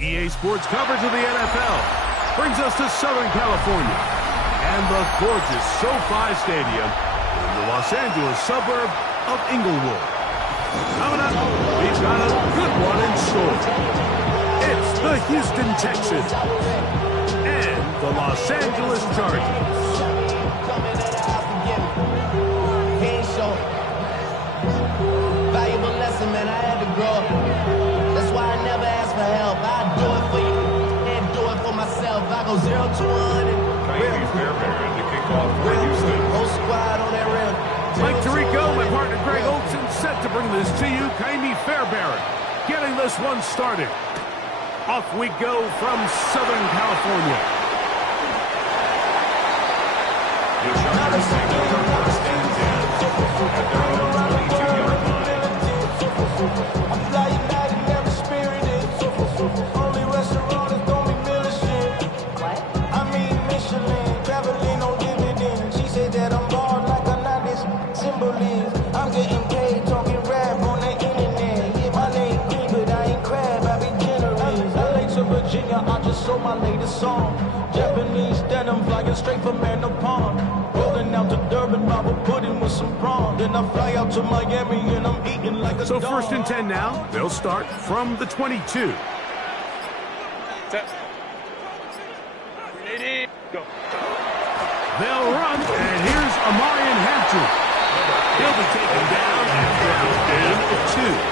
EA Sports coverage of the NFL brings us to Southern California and the gorgeous SoFi Stadium in the Los Angeles suburb of Inglewood. Coming up, we've got a good one in store. It's the Houston Texans and the Los Angeles Chargers. Valuable lesson, man. I had to grow up. That's why I never ask for help. I do it for you and do it for myself. I go 0 to 100. Kaimi Fairbairn to kick off for Houston. Whole squad on that rim. Mike Tirico, my partner Greg Olson, set to bring this to you. Kaimi Fairbairn getting this one started. Off we go from Southern California. The Chargers take over first and 10 at their own 22-yard line. Only restaurant is gonna be Michelin. What? I mean Michelin, traveling on dividends. She said that I'm bald like I'm not this symbolism. I'm getting paid talking rap on the internet. Yeah, my name green, but I ain't crab, I be generous. LA to Virginia, I just sold my latest song. Japanese denim flying straight from Manapon. Rolling out to Durban, Bible pudding with some prawn. Then I fly out to Miami and I'm eating like a So dog. first and 10 now. They'll start from the 22. Go. They'll run, and here's Amarian Hampton. He'll be taken down after a gain of 2.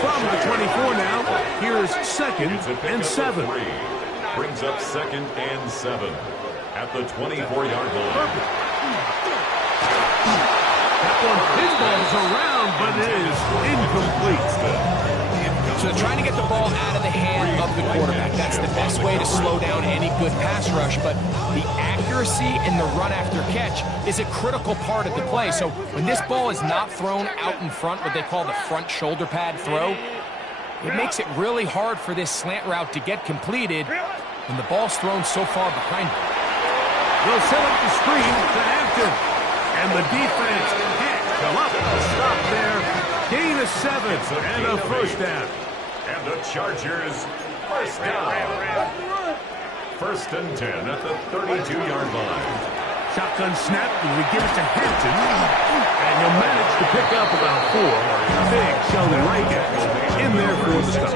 From the 24 now, here's second and 7. Brings up second and 7 at the 24-yard line. That one pinballs around, but it is incomplete. So trying to get the ball out of the hand of the quarterback. That's the best way to slow down any good pass rush, but the accuracy in the run after catch is a critical part of the play. So when this ball is not thrown out in front, what they call the front shoulder pad throw, it makes it really hard for this slant route to get completed when the ball's thrown so far behind him. They'll set up the screen to Hampton, and the defense can't come up with a stop there. Gain of 7 and a first down. And the Chargers first down. First and 10 at the 32-yard line. Shotgun snap, and we give it to Hampton. And he'll manage to pick up about 4. Big Sheldon Reagan in there for the stop.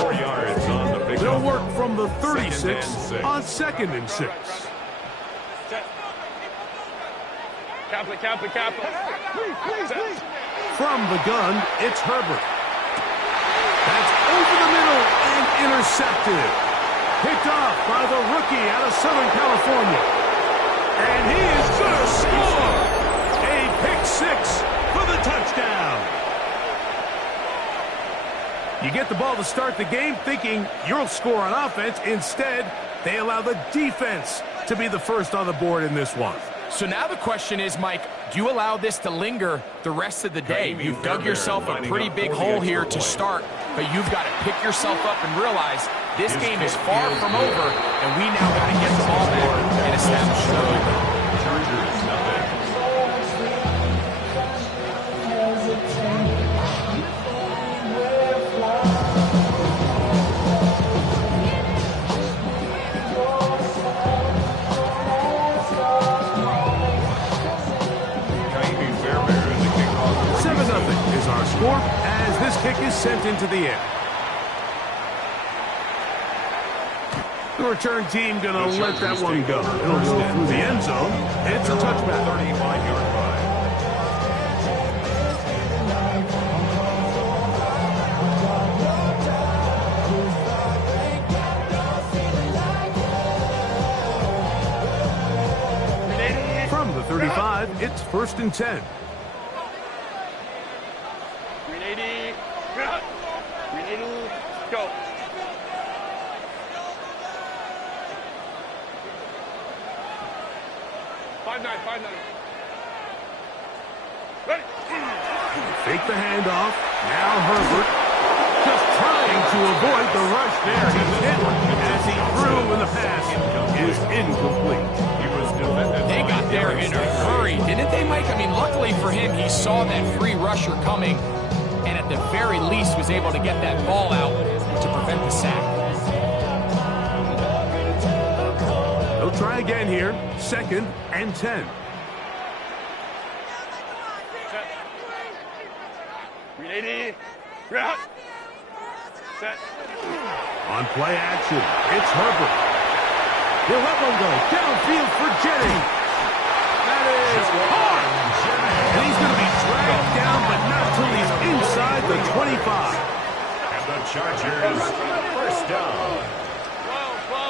4 yards on the pickup. They'll work from the 36 Second and 6. on second and 6. From the gun, it's Herbert. That's over the middle and intercepted. Picked off by the rookie out of Southern California. And he is going to score. A pick six for the touchdown. You get the ball to start the game thinking you'll score on offense. Instead, they allow the defense to be the first on the board in this one. So now the question is, Mike, do you allow this to linger the rest of the day? You've dug yourself a pretty big hole here to start, but you've got to pick yourself up and realize this game is far from over, and we now got to get the ball back and establish the lead. Chargers, nothing. Is our score as this kick is sent into the air. The return team going to let that one go. It'll go through the end zone. It's a touchback. 35-yard line. From the 35, it's 1st and 10. 380, go. Five nine. Ready. Fake the handoff. Now Herbert just trying to avoid the rush there. He's hit as he threw and the pass is incomplete. They got there in a hurry, didn't they, Mike? I mean, luckily for him, he saw that free rusher coming, and at the very least was able to get that ball out to prevent the sack. They'll try again here. 2nd and 10. 380, route. Set. On play action, it's Herbert. He'll let one go. Downfield for Jennings. That is hard. And he's going to be dragged down, but not until he's inside the 25. And the Chargers, first down.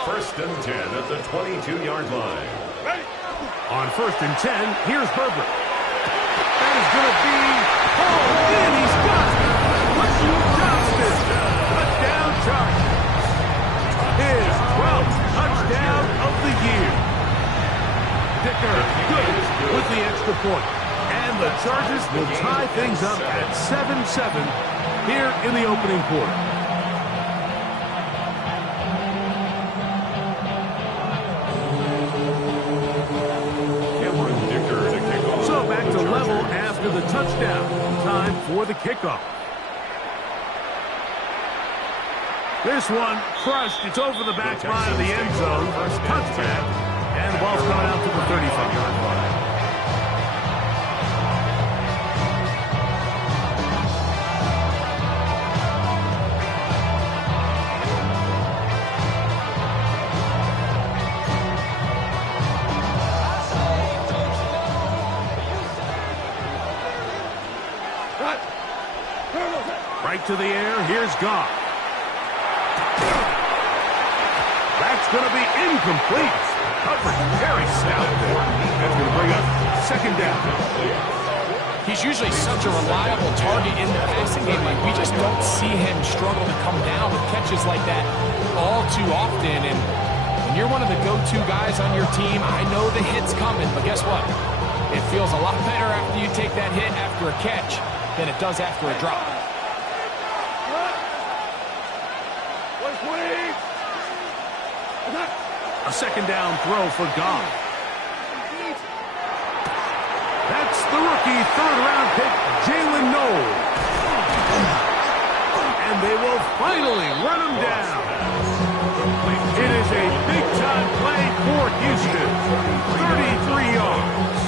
1st and 10 at the 22-yard line. On 1st and 10, here's Herbert. That is going to be hauled in. He's got it. Quentin Johnston. Touchdown Chargers. His 12th touchdown of the year. Dicker good with the extra point. And the Chargers will tie things up at 7-7 here in the opening quarter. So back to level after the touchdown. Time for the kickoff. This one crushed. It's over the back line of the end zone. Touchback. And the ball's coming out to the 35-yard line. Right to the air. Here's Goff. That's going to be incomplete. Coverage very stout there. That's going to bring up 2nd down. He's usually such a reliable target in the passing game. Like, we just don't see him struggle to come down with catches like that all too often. And when you're one of the go-to guys on your team, I know the hit's coming, but guess what? It feels a lot better after you take that hit after a catch than it does after a drop. A 2nd down throw for Goff. That's the rookie 3rd-round pick, Jalen Noel. And they will finally run him down. It is a big-time play for Houston. 33 yards.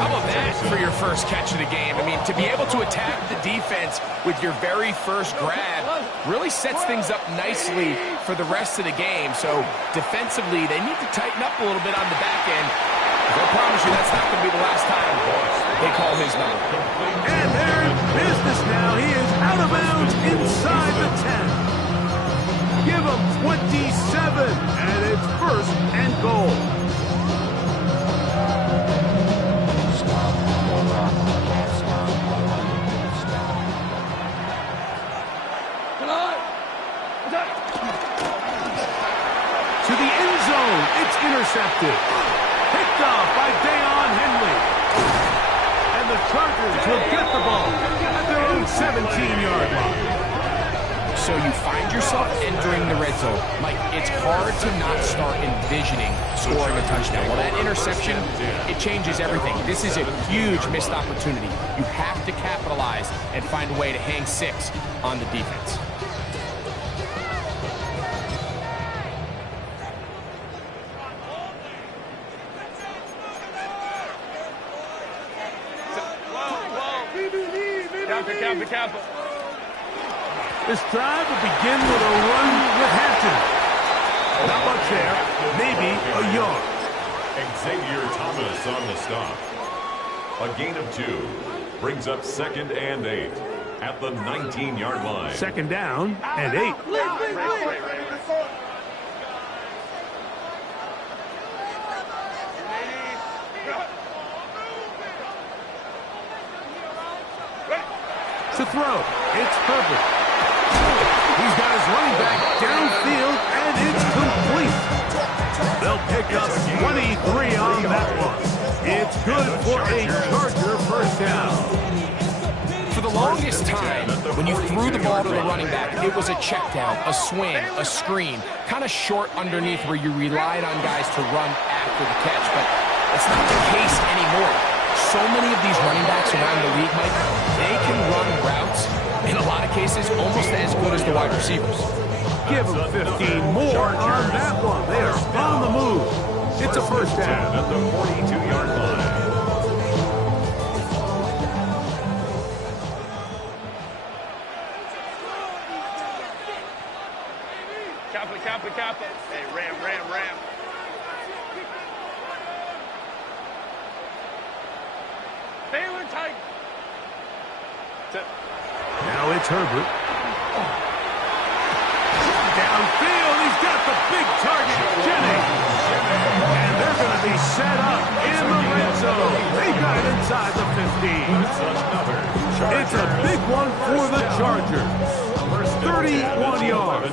How about that? for your first catch of the game. I mean, to be able to attack the defense with your very first grab really sets things up nicely for the rest of the game. So defensively, they need to tighten up a little bit on the back end. I promise you that's not going to be the last time they call his number. And they're in business now. He is out of bounds inside the 10. Give him 27, and it's first and goal. To the end zone, it's intercepted. Picked off by Dayon Henley. And the Chargers will get the ball at their own 17-yard line. So you find yourself entering the red zone. Mike, it's hard to not start envisioning scoring a touchdown. Well, that interception, it changes everything. This is a huge missed opportunity. You have to capitalize and find a way to hang 6 on the defense. Kappa. This drive will begin with a run with Hampton. Not much there, maybe a yard. Xavier Thomas on the stop. A gain of 2 brings up 2nd and 8 at the 19-yard line. 2nd down and 8. To throw, it's Herbert. He's got his running back downfield, and it's complete. They'll pick up 23 on that one. It's good for a Charger first down. For the longest time, when you threw the ball to the running back, it was a check down, a swing, a screen, kind of short underneath where you relied on guys to run after the catch, but it's not the case anymore. So many of these running backs around the league, Mike, they can run routes, in a lot of cases, almost as good as the wide receivers. Give them 15 more on that one. They are on the move. It's a first down at the 42-yard line. Kappa. Hey, ram. Taylor tight. Now it's Herbert. Downfield, he's got the big target, Jennings. And they're going to be set up in the red zone. They got it inside the 15. It's a big one for the Chargers. 31 yards.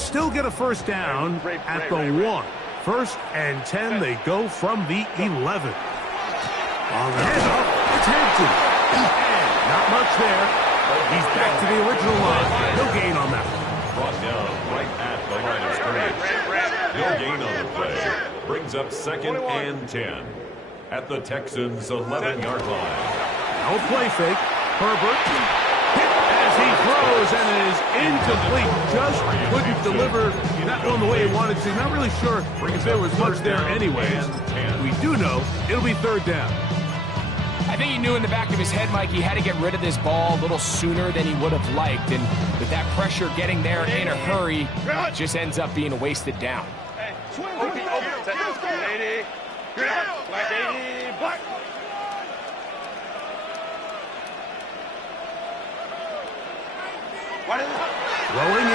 Still get a first down at the 1. 1st and 10, they go from the 11. On the handoff, it's Hampton. And not much there. He's back to the original line. No gain on that. Brought down right at the line of scrimmage. No gain on the play. Brings up 2nd and 10 at the Texans' 11-yard line. No play fake. Herbert hit as he throws and is incomplete. Just couldn't deliver that one the way he wanted to. Not really sure if there was much there anyways. We do know it'll be 3rd down. I think he knew in the back of his head, Mike, he had to get rid of this ball a little sooner than he would have liked. And with that pressure getting there in a hurry, it just ends up being a wasted down. Throwing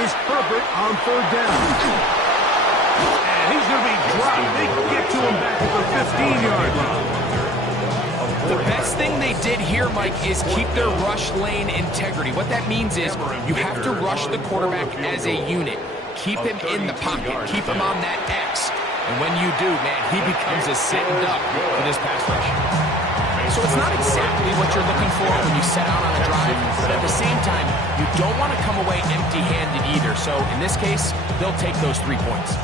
is Herbert on 3rd down. And he's going to be dropped. They get to him back at the 15-yard line. The best thing they did here, Mike, is keep their rush lane integrity. What that means is you have to rush the quarterback as a unit. Keep him in the pocket. Keep him on that X. And when you do, man, he becomes a sitting duck for this pass rush. So it's not exactly what you're looking for when you set out on a drive, but at the same time, you don't want to come away empty-handed either. So in this case, they'll take those 3 points.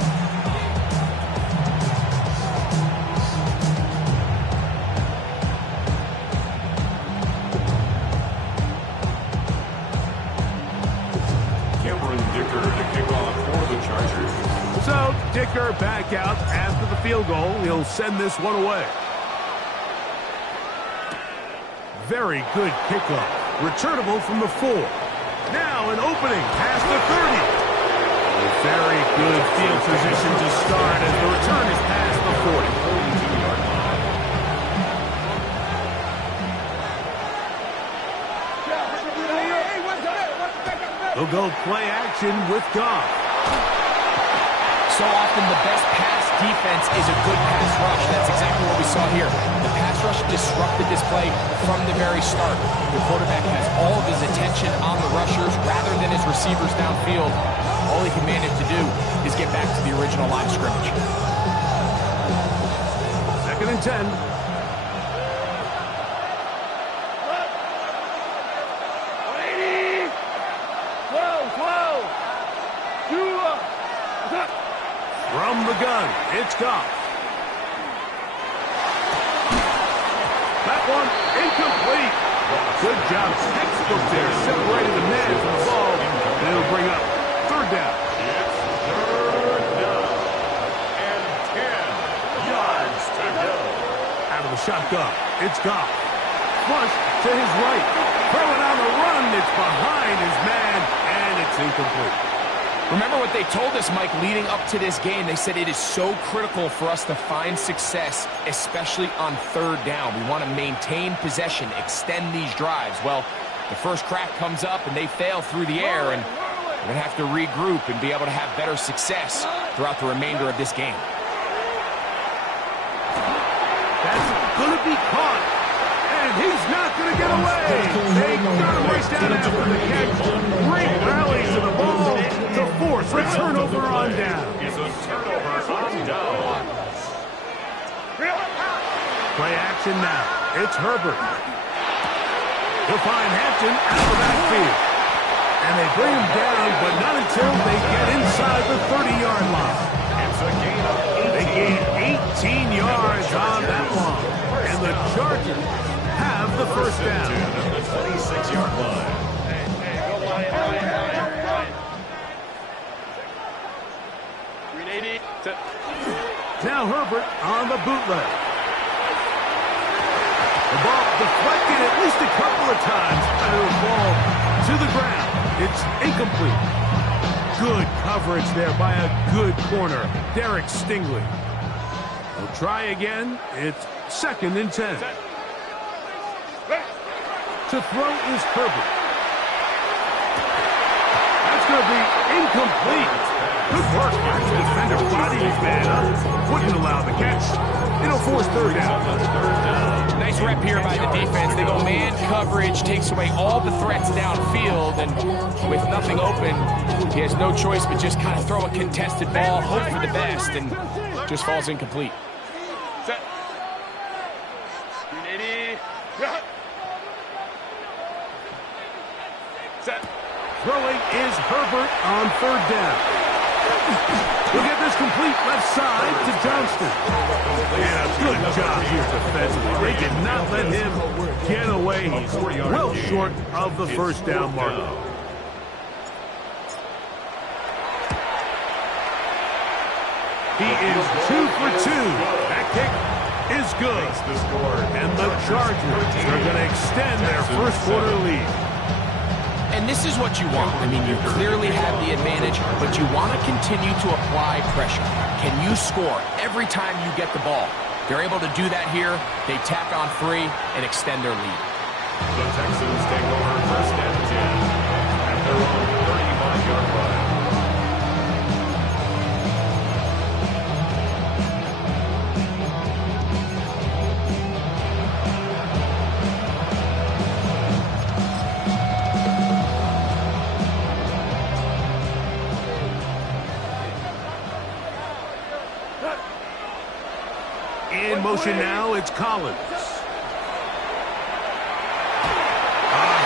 So, Dicker back out after the field goal. He'll send this one away. Very good kickoff. Returnable from the 4. Now an opening past the 30. A very good field position to start as the return is past the 40. They'll go play action with Goff. So often the best pass defense is a good pass rush. That's exactly what we saw here. The pass rush disrupted this play from the very start. The quarterback has all of his attention on the rushers rather than his receivers downfield. All he can manage to do is get back to the original line of scrimmage. 2nd and 10. From the gun, it's Goff. That one incomplete. Good job. Textbook there, separating the man from the ball. And it'll bring up 3rd down. It's 3rd down. And 10 yards to go. Out of the shotgun, it's Goff. Flush to his right. Throwing on the run, it's behind his man, and it's incomplete. Remember what they told us, Mike, leading up to this game. They said it is so critical for us to find success, especially on 3rd down. We want to maintain possession, extend these drives. Well, the first crack comes up, and they fail through the air, and we're going to have to regroup and be able to have better success throughout the remainder of this game. That's going to be caught, and he's not going to get away. They got him right down after the catch. Great rallies to the ball. To force a turnover on down. Is a turnover on down. Play action now. It's Herbert. He'll find Hampton out of the backfield. And they bring him down, but not until they get inside the 30-yard line. It's a gain of 18. They gain 18 yards on that one. And the Chargers have the first down. At the 26-yard line. Now Herbert on the bootleg. The ball deflected at least a couple of times, and it'll fall to the ground. It's incomplete. Good coverage there by a good corner, Derek Stingley. They'll try again. It's 2nd and 10. To throw is Herbert. That's going to be incomplete. Good work by the defender bodying his man up. Wouldn't allow the catch. It'll force 3rd down. Nice rep here by the defense. They go man coverage, takes away all the threats downfield, and with nothing open, he has no choice but just kind of throw a contested ball, hope for the best, and just falls incomplete. Set. Set. Throwing is Herbert on 3rd down. He'll get this complete left side to Johnston. And a good job here defensively. They did not let him get away. He's well short of the 1st down marker. He is 2 for 2. That kick is good. And the Chargers are going to extend their first quarter lead. And this is what you want. I mean, you clearly have the advantage, but you want to continue to apply pressure. Can you score every time you get the ball? They're able to do that here. They tack on 3 and extend their lead. The Texans take over 1st and 10 at their own 35-yard line. In motion now, it's Collins. A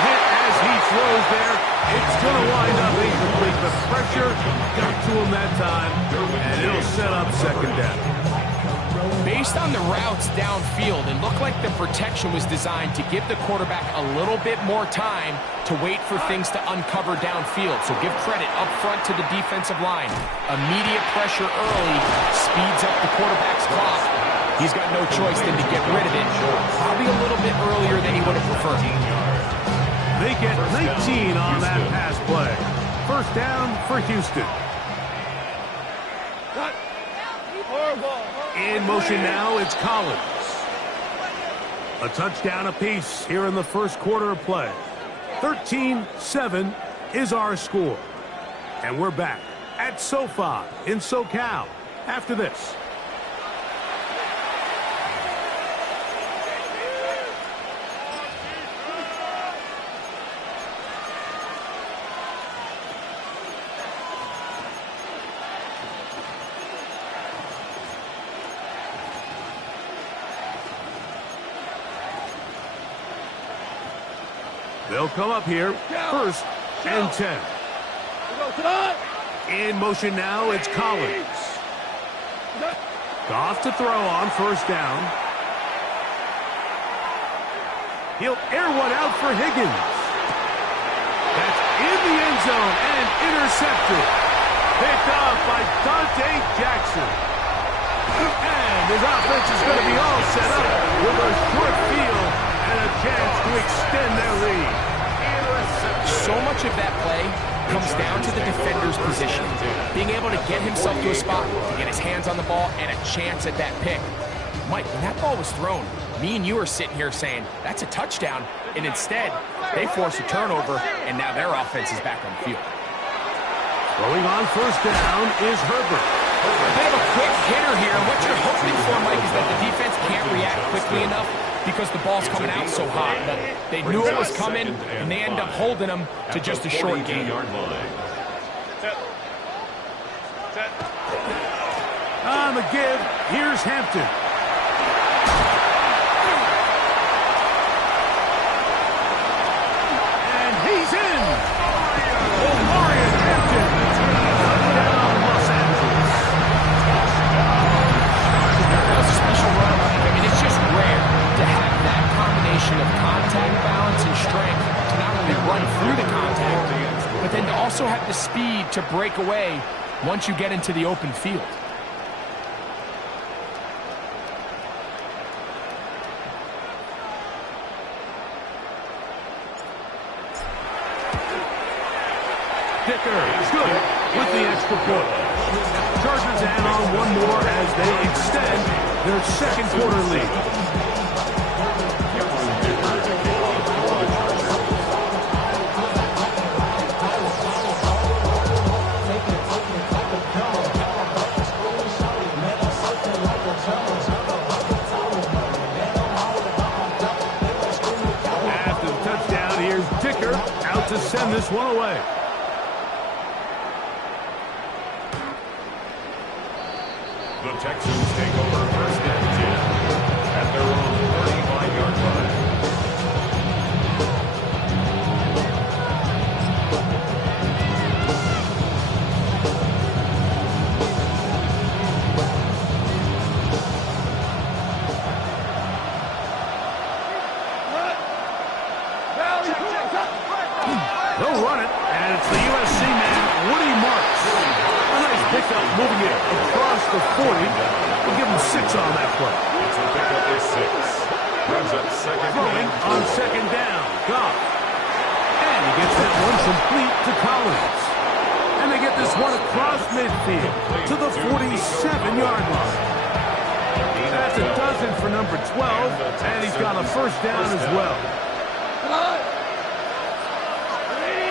hit as he throws there. It's going to wind up incomplete. The pressure got to him that time, and it'll set up 2nd down. Based on the routes downfield, it looked like the protection was designed to give the quarterback a little bit more time to wait for things to uncover downfield. So give credit up front to the defensive line. Immediate pressure early speeds up the quarterback's clock. He's got no choice than to get rid of it, probably a little bit earlier than he would have preferred. They get 19 on that pass play. First down for Houston. In motion now, it's Collins. A touchdown apiece here in the first quarter of play. 13-7 is our score. And we're back at SoFi in SoCal after this. They'll come up here, first and 10. In motion now, it's Collins. Goff to throw on first down. He'll air one out for Higgins. That's in the end zone and intercepted. Picked off by Dante Jackson. And his offense is going to be all set up with a short field and a chance to extend their lead. So much of that play comes down to the defender's position. Being able to get himself to a spot, to get his hands on the ball, and a chance at that pick. Mike, when that ball was thrown, me and you are sitting here saying, that's a touchdown, and instead, they force a turnover, and now their offense is back on the field. Throwing on first down is Herbert. A bit of a quick hitter here, and what you're hoping for, Mike, is that the defense can't react quickly enough because the ball's coming out so hot. But they knew it was coming, and they end up holding them to just a short gain. On the give, here's Hampton. And he's in. Omarion Hampton. Touchdown, Los Angeles. That was a special run. I mean, it's just rare to have that combination of contact balance and strength to not only run through the contact, but then to also have the speed to break away once you get into the open field. Dicker is good with the extra point. Chargers add on one more as they extend their second quarter lead. After the touchdown, here's Dicker out to send this one away. The Texans take over first and 10 at their own 35-yard line. They'll run it, and it's the USC man, Woody Marks. A nice pickup, moving it across the 40. We'll give him 6 on that play. It's a pickup of 6. Brings up second Throwing on second down, Goff. And he gets that one complete to Collins. And they get this one across midfield to the 47-yard line. That's a dozen for number 12, and he's got a first down as well.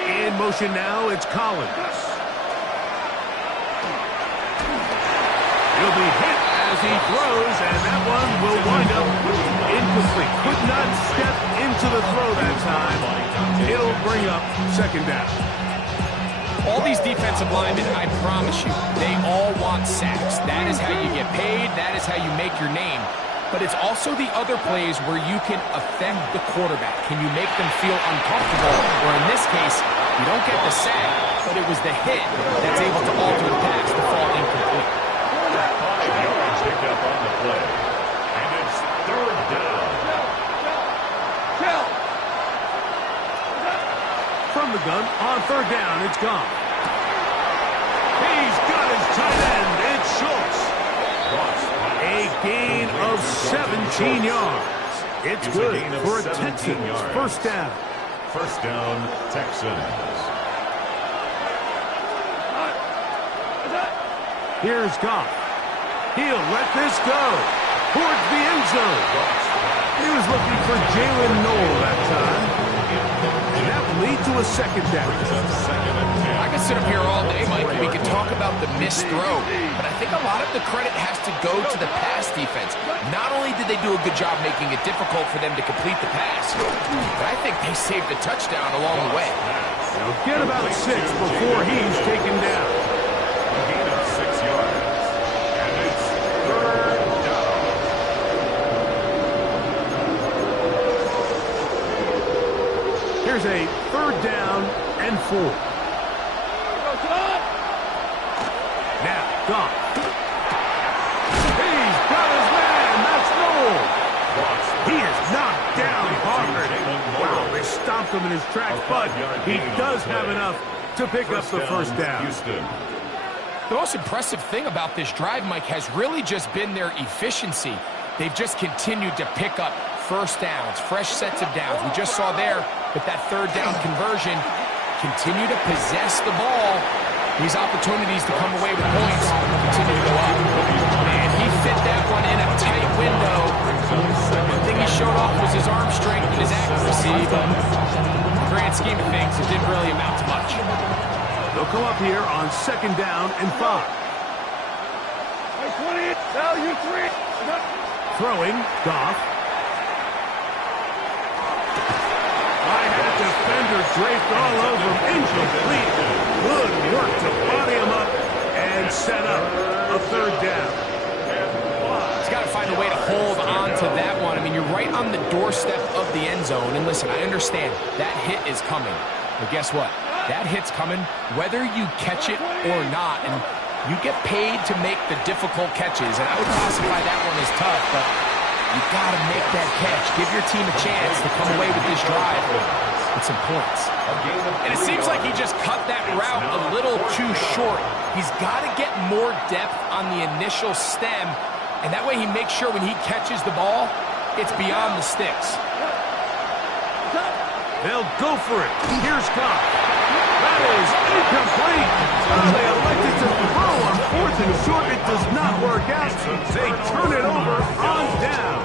In motion now, it's Collins. He'll be hit as he throws, and that one will wind up incomplete. Could not step into the throw that time. It'll bring up second down. All these defensive linemen, I promise you, they all want sacks. That is how you get paid. That is how you make your name. But it's also the other plays where you can affect the quarterback. Can you make them feel uncomfortable? Or in this case, you don't get the sack, but it was the hit that's able to alter the pass to fall incomplete. 5 yards picked up on the play. And it's third down. From the gun, on third down, it's gone. He's got his tight end. It's Schultz. A gain of of 17 yards. It's good for a Texans first down. First down, Texans. Here's Goff. He'll let this go towards the end zone. He was looking for Jalen Noel that time. And that will lead to a second down. I could sit up here all day, Mike, and we could talk about the missed throw, but I think a lot of the credit has to go to the pass defense. Not only did they do a good job making it difficult for them to complete the pass, but I think they saved a touchdown along the way. They'll get about 6 before he's taken down. A gain of 6 yards. And it's third down. Here's a third down and 4. Now, Goff. He's got his man. That's Noel. He is knocked down hard. Wow, they stopped him in his tracks, but he does have enough to pick up the first down. Houston. The most impressive thing about this drive, Mike, has really just been their efficiency. They've just continued to pick up first downs, fresh sets of downs. We just saw there with that third down conversion, continue to possess the ball. These opportunities to come away with points continue to go up. And he fit that one in a tight window. One thing he showed off was his arm strength and his accuracy, but in the grand scheme of things, it didn't really amount to much. They'll come up here on second down and 5. Throwing, Goff. I had a defender draped all over him. Incomplete. Good work to body him up and set up a third down. He's got to find a way to hold on to that one. I mean, you're right on the doorstep of the end zone. And listen, I understand that hit is coming. But guess what? That hit's coming whether you catch it or not. And you get paid to make the difficult catches. And I would classify that one as tough, but you got to make that catch. Give your team a chance to come away with this drive with some points. And it seems like he just cut that route a little too short. He's got to get more depth on the initial stem, and that way he makes sure when he catches the ball, it's beyond the sticks. They'll go for it. Here's Goff. That is incomplete. Oh, they elected to throw on 4th and short. It does not work out. They turn it over on down.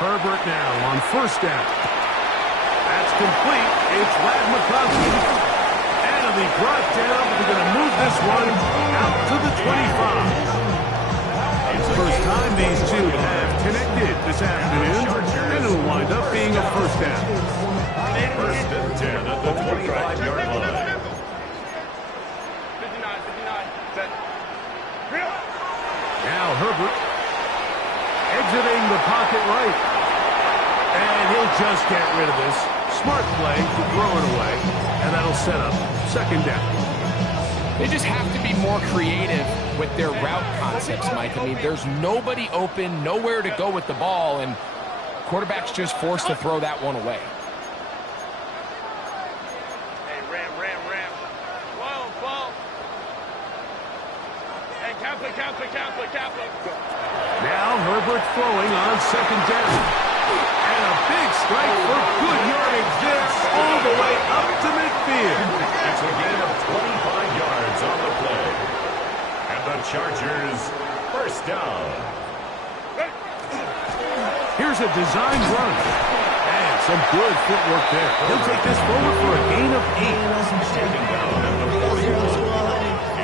Herbert now on first down. That's complete. It's Lad McConkey. And it'll be brought down. They're going to move this one out to the 25. It's the first time these two have connected this afternoon. And it'll wind up being a first down. First and 10 at the 25-yard line. 59, 59. Set. Now Herbert exiting the pocket right. And he'll just get rid of this. Smart play to throw it away. And that'll set up second down. They just have to be more creative with their route concepts, Mike. I mean, there's nobody open, nowhere to go with the ball, and quarterback's just forced to throw that one away. Hey, ram. Whoa. Hey, Kappa. Now Herbert throwing on second down. And a big strike for good yardage there all the way up to midfield. It's a gain of 25 yards on the play. And the Chargers first down. Here's a designed run. And some good footwork there. He'll take this forward for a gain of 8. Standing down at the 41.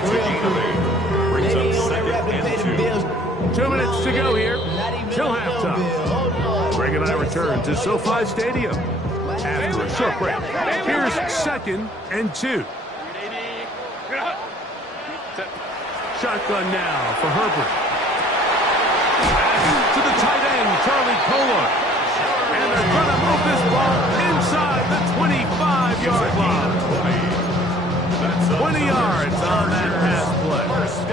It's a gain of 8. Brings up second and 2. 2 minutes to go here till halftime. Greg and I return to SoFi Stadium after a short break. Here's second and 2. Shotgun now for Herbert. Back to the tight end, Charlie Kolar. And they're going to move this ball inside the 25-yard line. 20 yards on that pass play.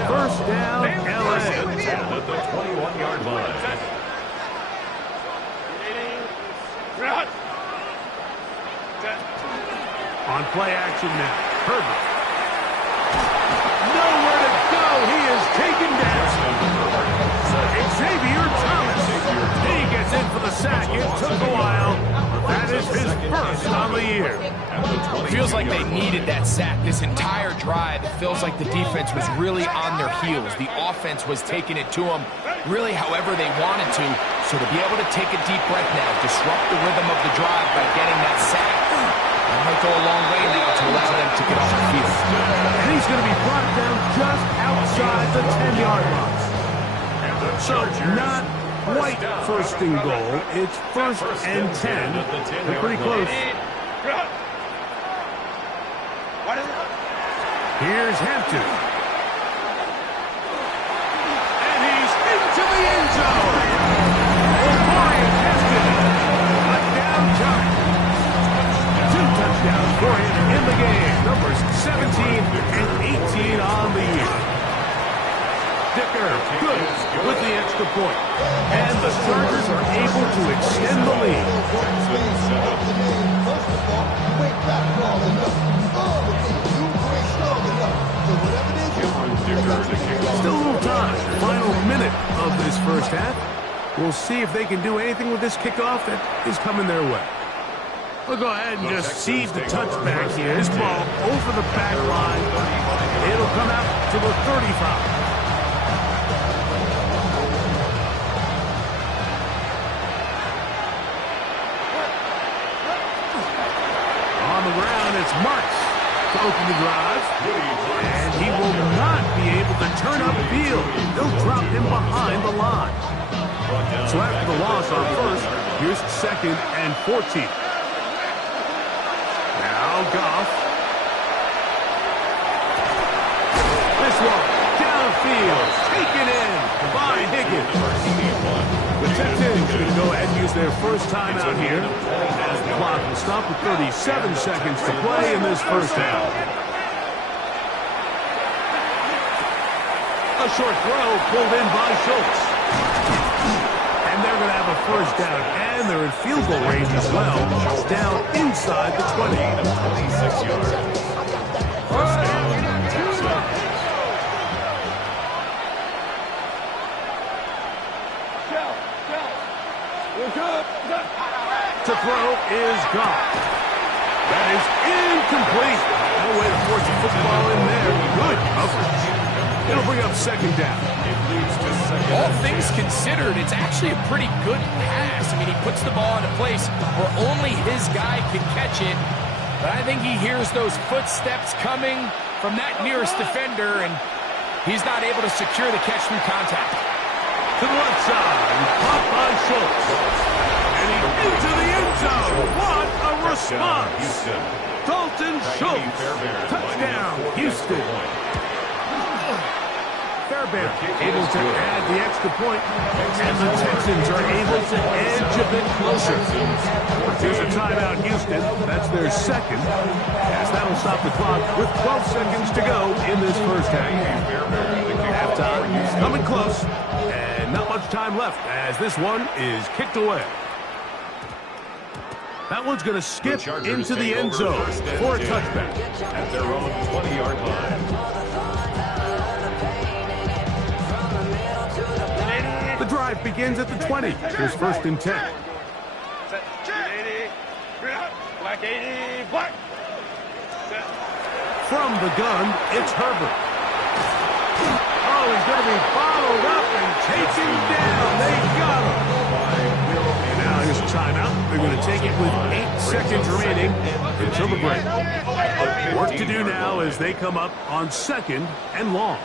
First down, LA. At the 21-yard line. On play action now. Herbert. Nowhere to go. He is taken down. Xavier Thomas. He gets in for the sack. It took a while. That is his first on the year. It feels like they needed that sack. This entire drive, it feels like the defense was really on their heels. The offense was taking it to them really however they wanted to. So to be able to take a deep breath now, disrupt the rhythm of the drive by getting that sack, that might go a long way now to allow them to get off the field. And he's going to be brought down just outside the 10-yard box. So not quite first and goal. It's first and 10. They're pretty close. Here's Hampton. And he's into the end zone. O'Brien Hampton. Touchdown time. 2 touchdowns for him in the game. Numbers 17 and 18 on the year. Dicker, good with the extra point. And the Chargers are able to extend the lead. Still a little time. Final minute of this first half. We'll see if they can do anything with this kickoff that is coming their way. We'll go ahead and just seize the touchback here. This ball over the back line. It'll come out to the 35. It's Marks to open the drive, and he will not be able to turn upfield. They'll drop him behind the line. So after the loss on first, here's 2nd and 14. Now Goff. This one downfield, taken in by Higgins. The Texans going to go ahead and use their first timeout here as the clock will stop with 37 seconds to play in this first half. A short throw pulled in by Schultz. And they're going to have a first down, and they're in field goal range as well. Down inside the 20. 26 yards. First down, Texans. To throw is gone. That is incomplete. No way to force the football in there. Good coverage. It'll bring up 2nd down. All things considered, it's actually a pretty good pass. I mean, he puts the ball in a place where only his guy can catch it. But I think he hears those footsteps coming from that nearest defender, and he's not able to secure the catch through contact. To the left side, caught by Schultz. And he's into the end zone. What a response. Dalton Schultz. Touchdown, Houston. Fairbairn able to add the extra point. And the Texans are able to edge a bit closer. Here's a timeout, Houston. That's their 2nd. As that'll stop the clock with 12 seconds to go in this first half. Halftime coming close. And not much time left as this one is kicked away. That one's going to skip into the end zone for a touchback. At their own 20-yard line. The drive begins at the 20. Here's 1st and 10. Black 80, black. From the gun, it's Herbert. Oh, he's going to be followed up and taken down. They got him. And now here's a timeout. They're going to take it with 8 seconds remaining until the break. Work to do now as they come up on 2nd and long.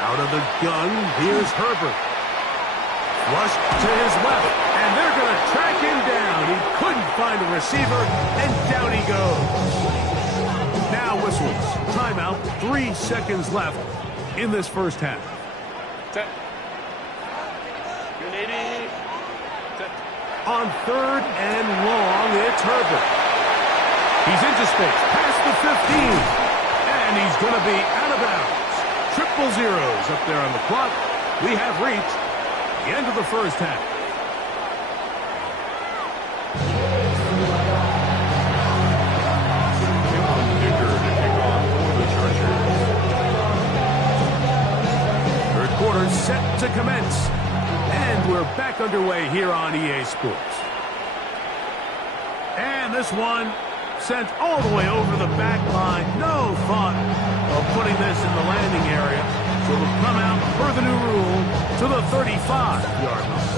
Out of the gun, here's Herbert. Flush to his left, and they're going to track him down. He couldn't find a receiver, and down he goes. Now whistles. Timeout, 3 seconds left in this first half. On 3rd and long, it's Herbert. He's into space, past the 15, and he's going to be out of bounds. Triple zeros up there on the clock. We have reached the end of the first half. set to commence. And we're back underway here on EA Sports. And this one sent all the way over the back line. No thought of putting this in the landing area. So it'll come out per the new rule to the 35-yard line.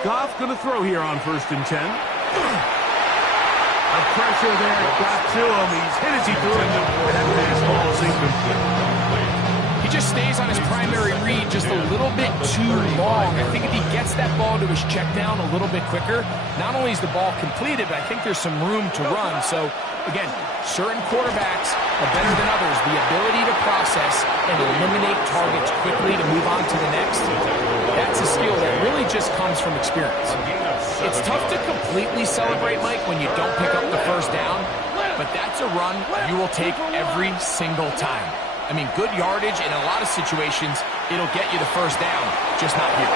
Goff going to throw here on 1st and 10. The pressure there got to him. He's hit as he threw it. That pass ball is incomplete. He just stays on his primary read just a little bit too long. I think if he gets that ball to his check down a little bit quicker, not only is the ball completed, but I think there's some room to run. So, again, certain quarterbacks are better than others. The ability to process and eliminate targets quickly to move on to the next, that's a skill that really just comes from experience. It's tough to completely celebrate, Mike, when you don't pick up the first down, but that's a run you will take every single time. I mean, good yardage in a lot of situations, it'll get you the first down, just not here.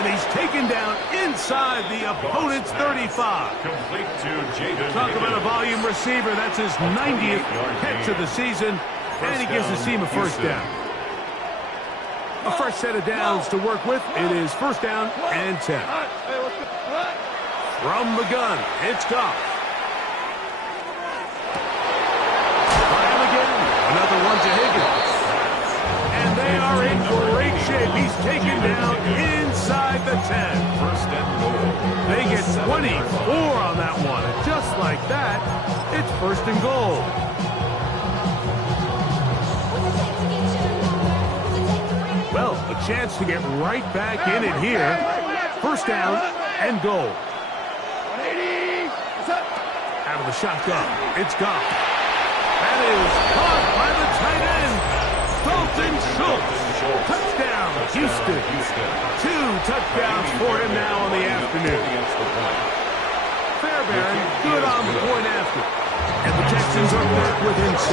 And he's taken down inside the opponent's 35. Complete to Jaden. Talk about a volume receiver. That's his 90th catch of the season, and he gives his team a first down. A fresh set of downs to work with. It is 1st down and 10. From the gun, it's Goff. Try again. Another one to Higgins. And they are in great shape. He's taken down inside the 10. 1st and goal. They get 24 on that one. And just like that, it's 1st and goal. Well, a chance to get right back in it here. 1st down and goal. Out of the shotgun, it's Goff. That is caught by the tight end, Dalton Schultz. Touchdown, Houston. 2 touchdowns for him now on the afternoon. Fairbairn good on the point after. And the Texans are back within 6.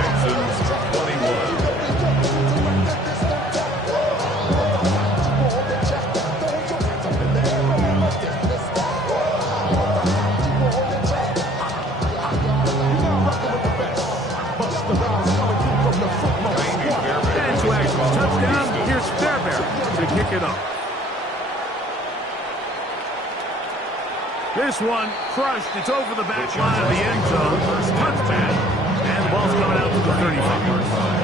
Texans 21. Touchdown, here's Fairbairn to kick it up. This one crushed. It's over the back line of the end zone. Touchdown. And the ball's coming out to the 35-yard line.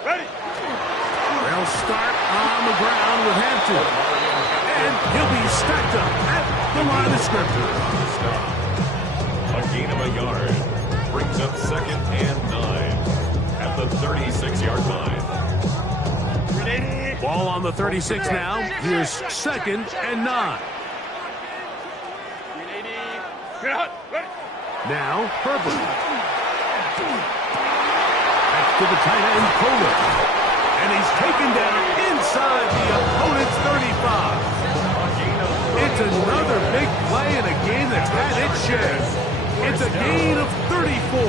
Ready. They'll start on the ground with Hampton. And he'll be stacked up at the line of scrimmage. A gain of a yard. Brings up 2nd and 9 at the 36-yard line. Ball on the 36 now. Here's 2nd and 9. Now, Herbert. Back to the tight end, Kohler. And he's taken down inside the opponent's 35. It's another big play in a game that's had its share. It's a gain of 34.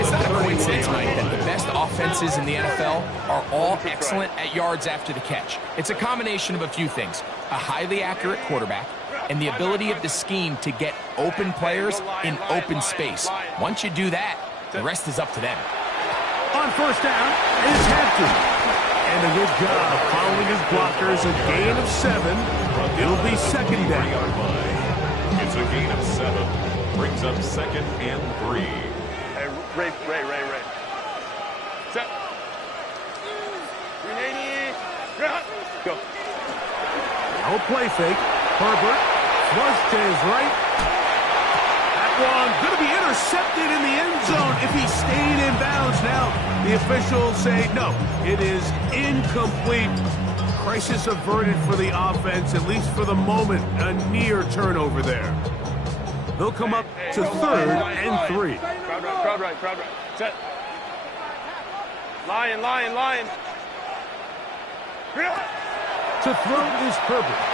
It's not a coincidence, Mike, that the best offenses in the NFL are all excellent at yards after the catch. It's a combination of a few things. A highly accurate quarterback and the ability of the scheme to get open players in open space. Once you do that, the rest is up to them. On 1st down is Hampton. And a good job following his blockers. A gain of 7. It'll be 2nd down. It's a gain of 7. Brings up 2nd and 3. Hey, Ray. Set. 380. Go. No play fake. Herbert flush to his right. That one going to be intercepted in the end zone if he stayed in bounds. Now the officials say no, it is incomplete. Crisis averted for the offense, at least for the moment. A near turnover there. They'll come up to 3rd and 3. Crowd right. Set. Lion. to throw is Herbert.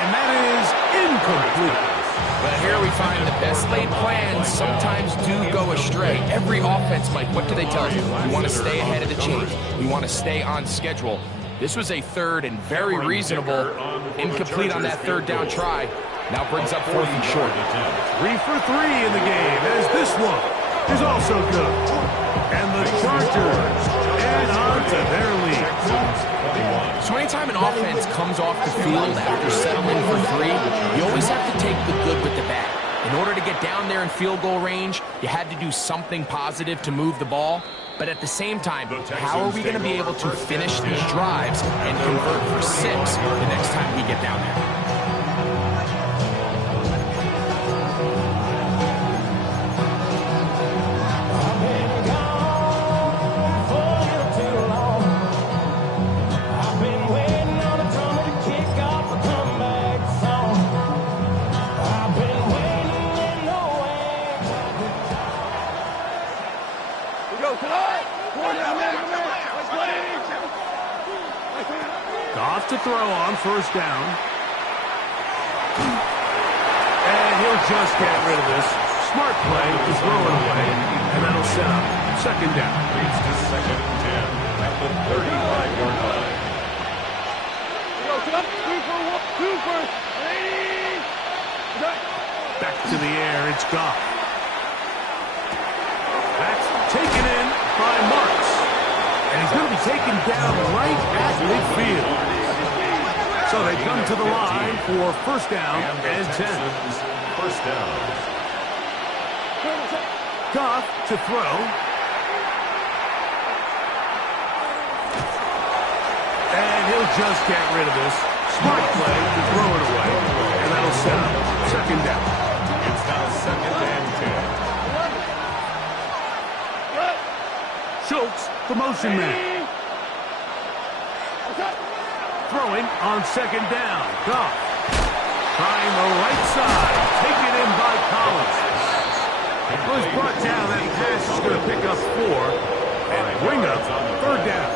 And that is incomplete. But here we find the best laid plans sometimes do go astray. Every offense, Mike, what do they tell you? You want to stay ahead of the chains. You want to stay on schedule. This was a third and very reasonable, incomplete on that third down try. Now brings up 4th and short. 3 for 3 in the game, as this one is also good. And the Chargers add on to their lead. So anytime an offense comes off the field after settling for 3, you always have to take the good with the bad. In order to get down there in field goal range, you had to do something positive to move the ball. But at the same time, how are we going to be able to finish these drives and convert for 6 the next time we get down there? Goff to throw on 1st down. And he'll just get rid of this. Smart play to throw it away. And that'll set up 2nd down. Leads to 2nd and 10 at the 35-yard line. Back to the air, it's Goff. That's taken in by Marks. And he's going to be taken down right at midfield. So they come to the line for 1st down and 10. 1st down. Goff to throw. And he'll just get rid of this. Smart play to throw it away. And that'll set up 2nd down. It's now 2nd and 10. Schultz, the motion man. Throwing on 2nd down. Goff. Trying the right side. Taken in by Collins. Well, he's brought down. That pass is going to pick up 4. And bring up 3rd down.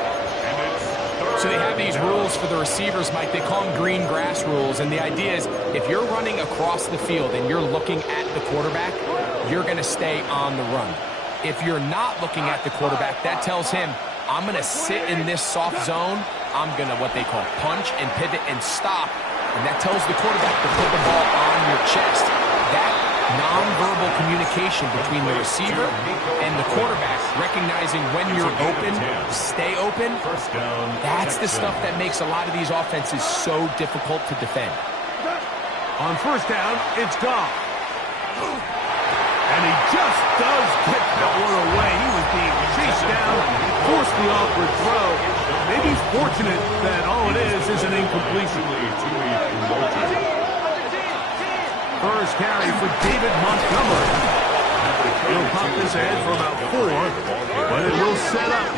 So they have these rules for the receivers, Mike. They call them green grass rules. And the idea is if you're running across the field and you're looking at the quarterback, you're going to stay on the run. If you're not looking at the quarterback, that tells him, I'm going to sit in this soft zone. I'm going to what they call punch and pivot and stop. And that tells the quarterback to put the ball on your chest. That nonverbal communication between the receiver and the quarterback, recognizing when you're open, stay open, that's the stuff that makes a lot of these offenses so difficult to defend. On 1st down, it's Goff. And he just does get that one away. He was being chased down, forced the awkward throw. Maybe he's fortunate that all it is an incompletion. First carry for David Montgomery. He'll pop this ahead for about 4, but it will set up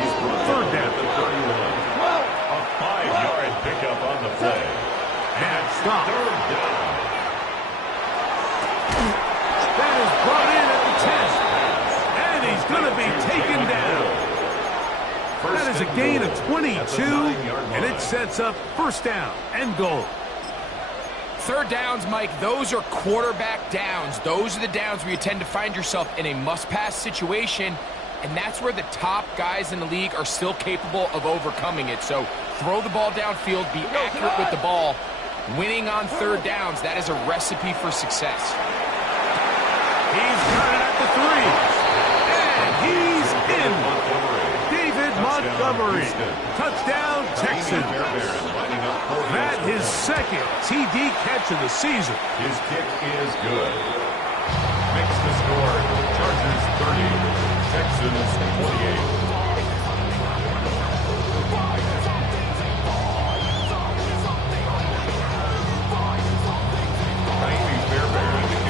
3rd down. A 5-yard pickup on the play. And stop. 3rd down. That is brought in at the 10. And he's going to be taken down. That is a gain of 22, and it sets up 1st down and goal. 3rd downs, Mike, those are quarterback downs. Those are the downs where you tend to find yourself in a must-pass situation, and that's where the top guys in the league are still capable of overcoming it. So throw the ball downfield, be accurate with the ball. Winning on 3rd downs, that is a recipe for success. He's got it at the 3. And he's in. David Montgomery. Touchdown, Texans. That his 2nd TD catch of the season. His kick is good. Makes the score. Chargers 30, Texans 28.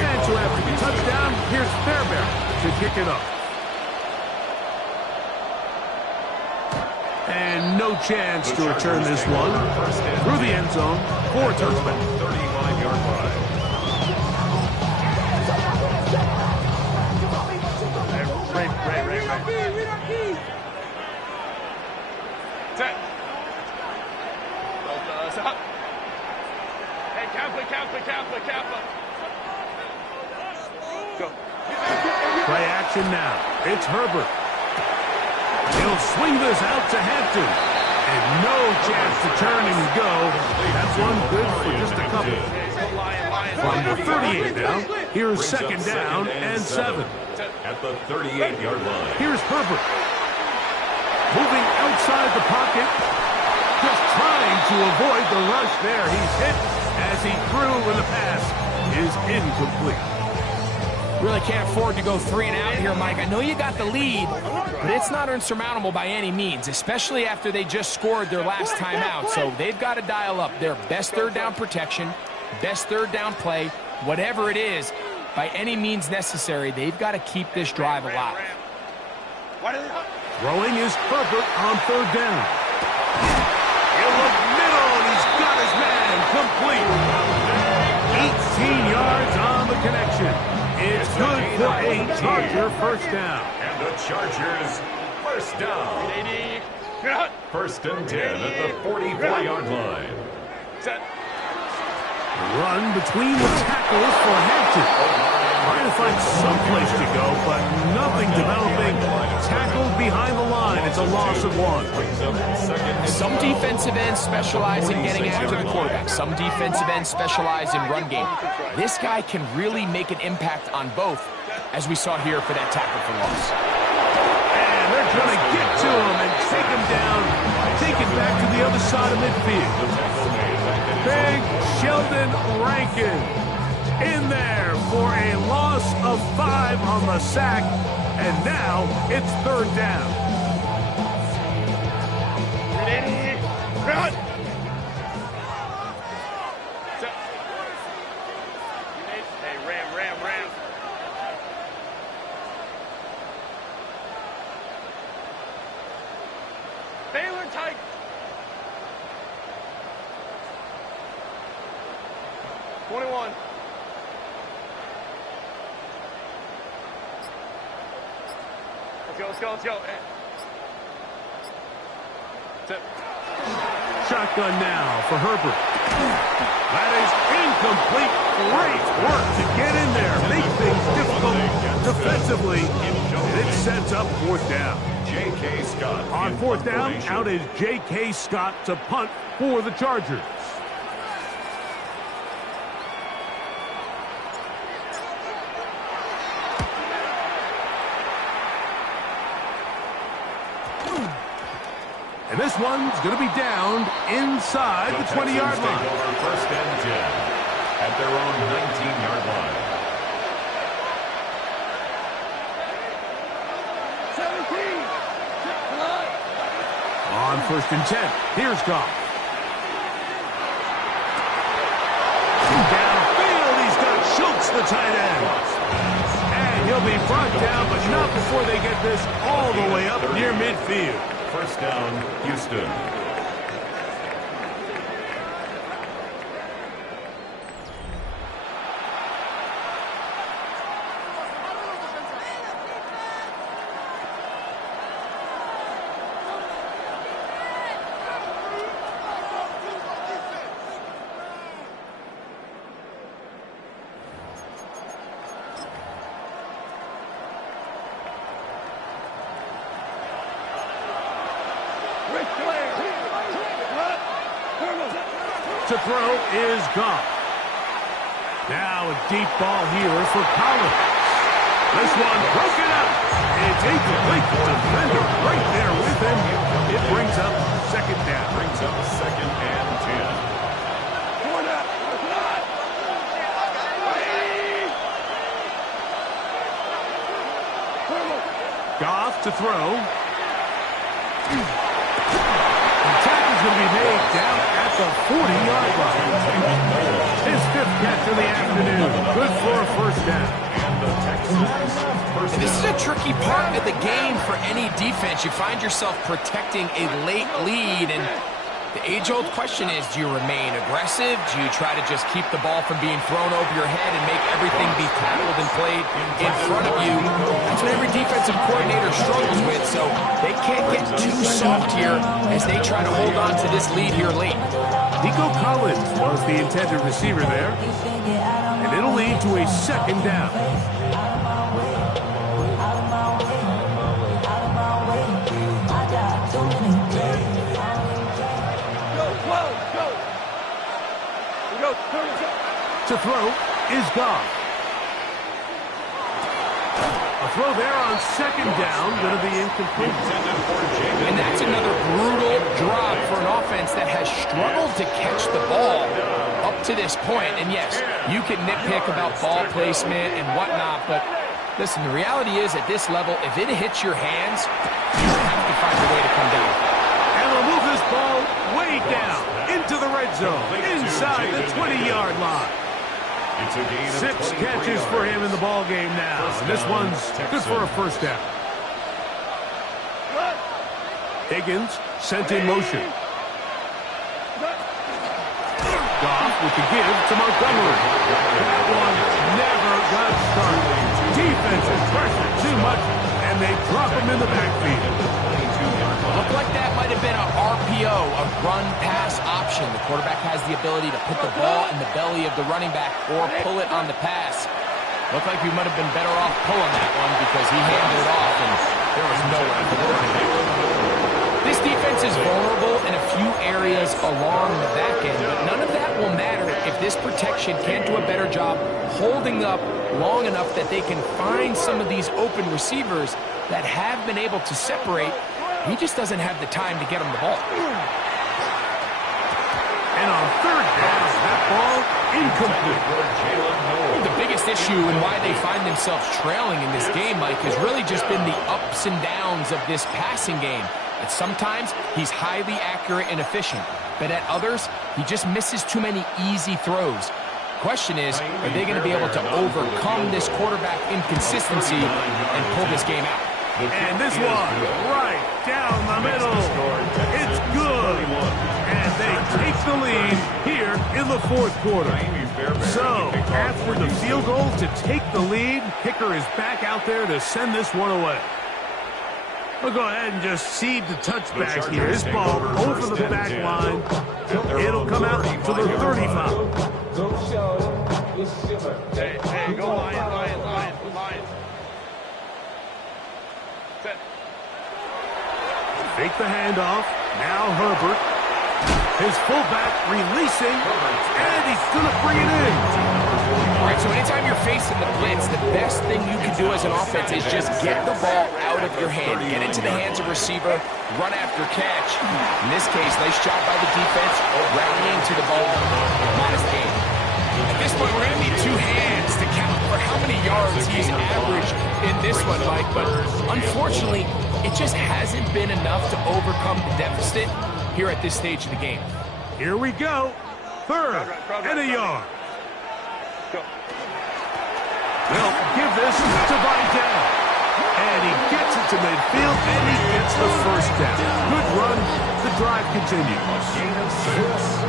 And so after the touchdown, here's Fairbairn to kick it off. And no chance to return this one through the end zone for a touchdown. 35-yard line. Set. Go. Play action now. It's Herbert. He'll swing this out to Hampton. And no chance to turn and go. That's one good for just a couple. From the 38 now, here's second down and 7. At the 38-yard line. Here's Herbert. Moving outside the pocket. Just trying to avoid the rush there. He's hit as he threw, and the pass is incomplete. Really can't afford to go 3 and out here, Mike. I know you got the lead, but it's not insurmountable by any means, especially after they just scored their last time out. So they've got to dial up their best third down protection, best third down play, whatever it is, by any means necessary. They've got to keep this drive alive. Throwing is Herbert on third down. In the middle, and he's got his man complete. 18 yards on the connection. It's good for a Charger first down. And the Chargers first down. First and 10 at the 44-yard line. Run between the tackles for Hampton. Trying to find some place to go, but nothing developing. Tackled behind the line. It's a loss of 1. Some defensive ends specialize in getting after the quarterback. Some defensive ends specialize in run game. This guy can really make an impact on both, as we saw here for that tackle for loss. And they're going to get to him and take him down, take it back to the other side of midfield. Big Sheldon Rankin in there for a loss of 5 on the sack, and now it's third down. Hey, Ram. Baylor tight. '21. Let's go. Shotgun now for Herbert. That is incomplete. Great work to get in there. Make things difficult defensively. And it sets up fourth down. J.K. Scott. On fourth down, out is J.K. Scott to punt for the Chargers. And this one's going to be down inside the 20-yard line. First and 10 at their own 19-yard line. 17. On first and 10, here's Goff. Downfield, he's got Schultz, the tight end. And he'll be brought down, but not before they get this all the way up near midfield. First down, Houston. To throw is Goff. Now a deep ball here for Collins. This one broken up. It's incomplete. The defender right there with him. It brings up second down. Brings up second and 10. Goff to throw. The tackle's going to be made down at the 40-yard line. His fifth catch of the afternoon. Good for a first down. This is a tricky part of the game for any defense. You find yourself protecting a late lead, and the age-old question is, do you remain aggressive? Do you try to just keep the ball from being thrown over your head and make everything be tackled and played in front of you? That's what every defensive coordinator struggles with, so they can't get too soft here as they try to hold on to this lead here late. Nico Collins was the intended receiver there, and it'll lead to a second down. to throw is gone. A throw there on second down, going to be incomplete. And that's another brutal drop for an offense that has struggled to catch the ball up to this point. And yes, you can nitpick about ball placement and whatnot, but listen, the reality is at this level, if it hits your hands, you have to find a way to come down. And they'll move this ball way down into the red zone, inside the 20-yard line. It's a gain of 6 catches for him in the ball game now. And this one's good for a first down. Higgins sent in motion. Goff with the give to Montgomery. That one never got started. Defensive pressure too much, and they drop him in the backfield. Looked like that might have been a RPO, a run-pass option. The quarterback has the ability to put the ball in the belly of the running back or pull it on the pass. Looked like we might have been better off pulling that one because he handed it off and there was nowhere for the running back. This defense is vulnerable in a few areas along the back end, but none of that will matter if this protection can't do a better job holding up long enough that they can find some of these open receivers that have been able to separate. He just doesn't have the time to get him the ball. And on third down, that ball incomplete. The biggest issue and why they find themselves trailing in this game, Mike, has really just been the ups and downs of this passing game. At sometimes, he's highly accurate and efficient, but at others, he just misses too many easy throws. Question is, are they going to be able to overcome this quarterback inconsistency and pull this game out? And this one, right down the middle. It's good. And they take the lead here in the fourth quarter. So, after the field goal to take the lead, kicker is back out there to send this one away. We'll go ahead and just cede the touchback here. This ball over the back line. It'll come out to the 35. Hey, go Lions. Set. Fake the handoff. Now Herbert. His fullback releasing. And he's going to bring it in. All right, so anytime you're facing the blitz, the best thing you can do as an offense is just get the ball out of your hand. Get into the hands of receiver, run after catch. In this case, nice job by the defense, rallying to the ball. Modest game. At this point, we're going to need 2 hands to count for how many yards he's averaged in this one, Mike. But unfortunately, it just hasn't been enough to overcome the deficit here at this stage of the game. Here we go. Third and a yard. They'll give this to Vidal. And he gets it to midfield, and he gets the first down. Good run. The drive continues.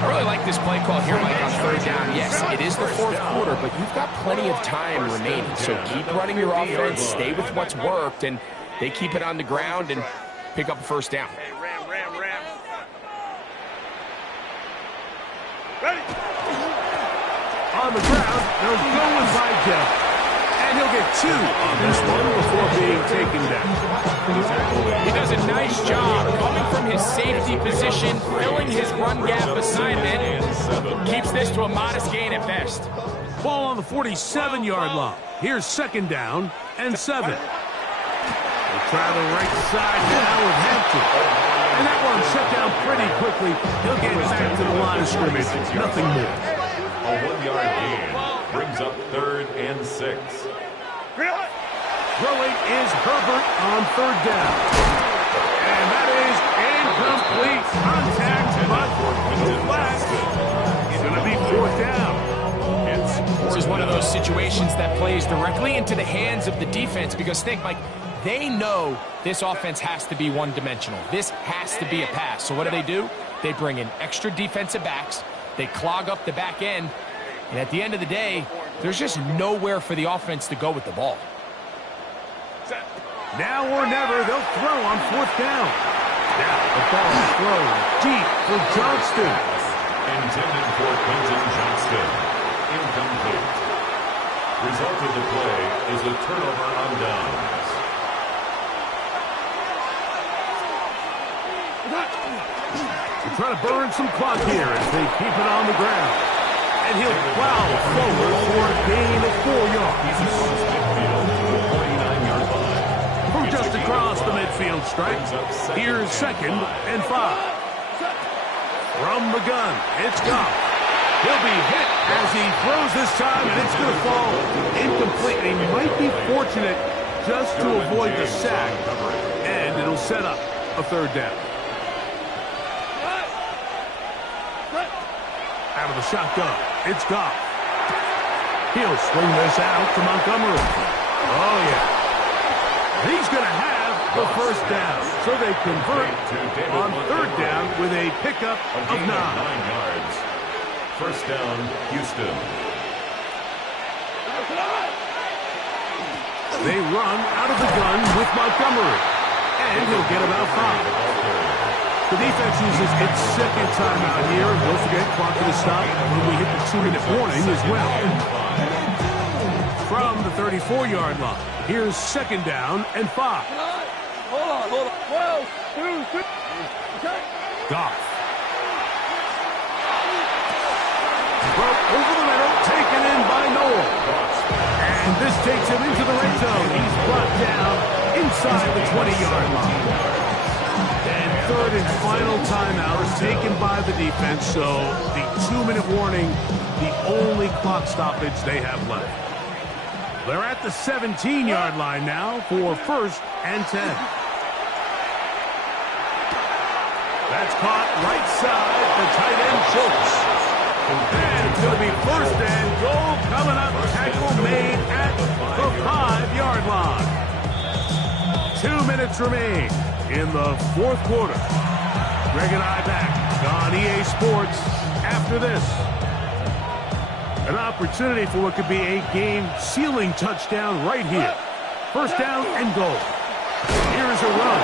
I really like this play call here, Mike, on third down. Yes, it is the fourth quarter, but you've got plenty of time remaining. So keep running your offense, stay with what's worked, and they keep it on the ground and pick up a first down. Hey, ram. Ready. On the ground, they'll go with Vidal. And he'll get 2 on this one before being taken down. He does a nice job coming from his safety position, filling his run gap assignment. Keeps this to a modest gain at best. Ball on the 47-yard line. Here's second down and 7. They'll try the right side now with Hampton. And that one shut down pretty quickly. He'll get back to the line of scrimmage. Nothing more. A 1-yard gain brings up 3rd and 6. Throwing is Herbert on third down. And that is incomplete. Contact, but flat. It's going to be 4th down. This is one of those situations that plays directly into the hands of the defense because think, Mike, they know this offense has to be one-dimensional. This has to be a pass. So what do? They bring in extra defensive backs. They clog up the back end. And at the end of the day, there's just nowhere for the offense to go with the ball. Now or never, they'll throw on 4th down. Now the ball is thrown deep for Johnston. Intended for Quentin Johnston. Incomplete. Result of the play is a turnover on downs. They're trying to burn some clock here as they keep it on the ground. And he'll plow forward for a gain of 4 yards. From just across the midfield stripe, here's 2nd and 5. From the gun, it's Goff. He'll be hit as he throws this time, and it's going to fall incomplete. And he might be fortunate just to avoid the sack, and it'll set up a 3rd down. Out of the shotgun, it's Goff. He'll swing this out to Montgomery. Oh, yeah. He's going to have the 1st down. So they convert on 3rd down with a pickup of 9 yards. 1st down, Houston. They run out of the gun with Montgomery, and he'll get about 5. The defense uses its 2nd timeout here. Don't forget, clock to the stop when we hit the 2-minute warning as well. From the 34-yard line, here's 2nd down and 5. Hold on. 12, 2, 3. Goff. Broke over the middle, taken in by Noel. And this takes him into the red zone. He's brought down inside the 20-yard line. And 3rd and final timeout is taken by the defense, so the 2-minute warning, the only clock stoppage they have left. They're at the 17-yard line now for 1st and 10. That's caught right side. The tight end chokes. And it's going to be 1st and goal coming up. Tackle made at the 5-yard line. 2 minutes remain in the 4th quarter. Greg and I back on EA Sports after this. An opportunity for what could be a game-sealing touchdown right here. 1st down and goal. Here's a run.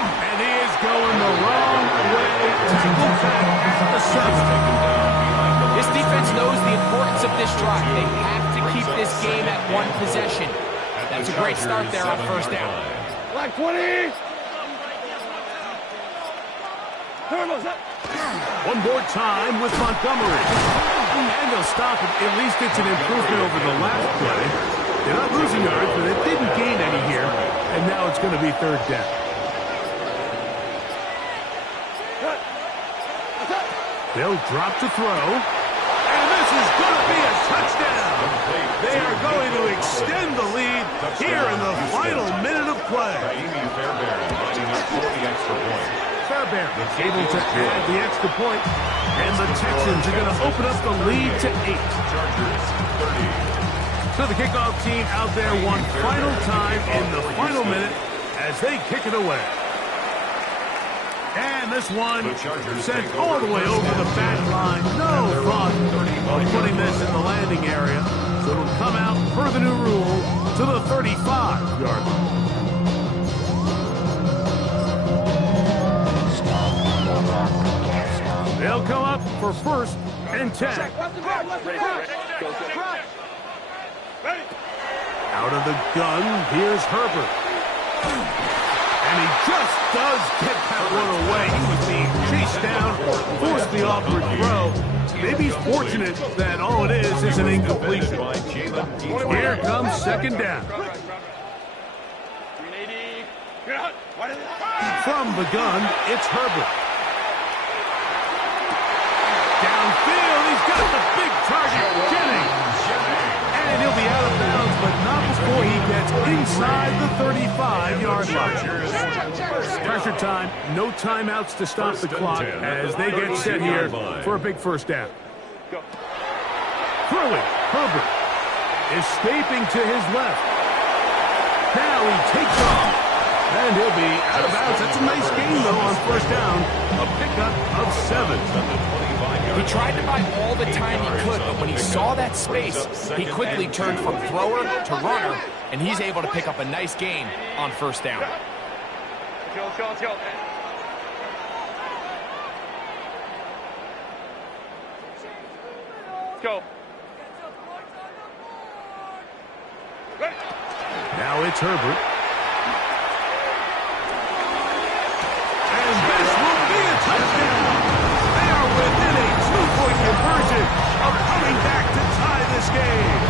And he is going the wrong way. Tackle back at the 7. This defense knows the importance of this drive. They have to keep this game at 1 possession. That's a great start there on 1st down. Like 20. One more time with Montgomery. And they'll stop it. At least it's an improvement over the last play. They're not losing yards, but they didn't gain any here. And now it's going to be 3rd down. They'll drop to throw. And this is going to be a touchdown. They are going to extend the lead here in the final minute of play. Fairbairn able to add the extra point, and the Texans are going to open up the lead to 8. So the kickoff team out there one final time in the final minute as they kick it away. And this one sent all the way over the back line. No thought of putting this in the landing area. So it'll come out per the new rule to the 35-yard line. They'll come up for 1st and 10. Out of the gun, here's Herbert. And he just does get that one away. He was being chased down, forced the awkward throw. Maybe he's fortunate that all it is an incompletion. Here comes 2nd down. From the gun, it's Herbert. Downfield, he's got the big target, Jennings. And he'll be out of bounds, but not before he gets inside the 35-yard line. Pressure time, no timeouts to stop the clock as they get set here for a big 1st down. Throwing, Herbert, escaping to his left. Now he takes off. And he'll be out of bounds. That's a nice gain, though, on 1st down. A pickup of 7. He tried to buy all the time he could, but when he saw that space, he quickly turned from thrower to runner, and he's able to pick up a nice gain on 1st down. Let's go. Now it's Herbert. And this will be a touchdown. They are within a 2-point conversion game.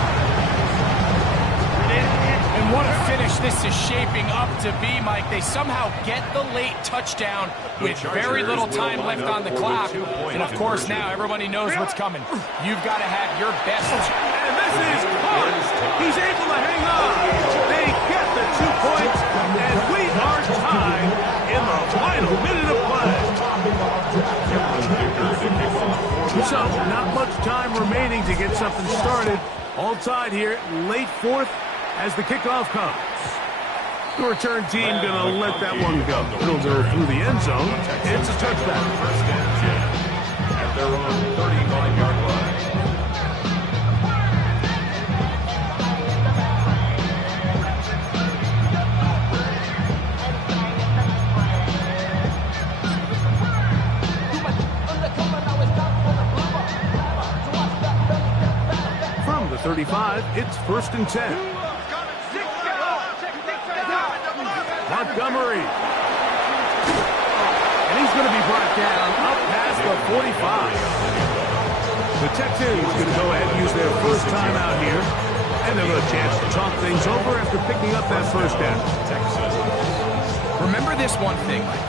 And what a finish this is shaping up to be, Mike. They somehow get the late touchdown with very little time left on the clock. And, of course, now everybody knows what's coming. You've got to have your best. And this is caught. He's able to hang on. They get the 2 points, and we are tied in the final minute of play. So, not much time remaining to get something started. All tied here, late fourth as the kickoff comes. The return team going to let that one go. It'll go through the end zone. It's a touchdown. First and 10 at their own 35-yard line. From the 35, it's first and 10. Montgomery. And he's going to be brought down up past the 45. The Texans going to go ahead and use their first timeout here. And they'll have a chance to talk things over after picking up that first down. Remember this one thing, Mike.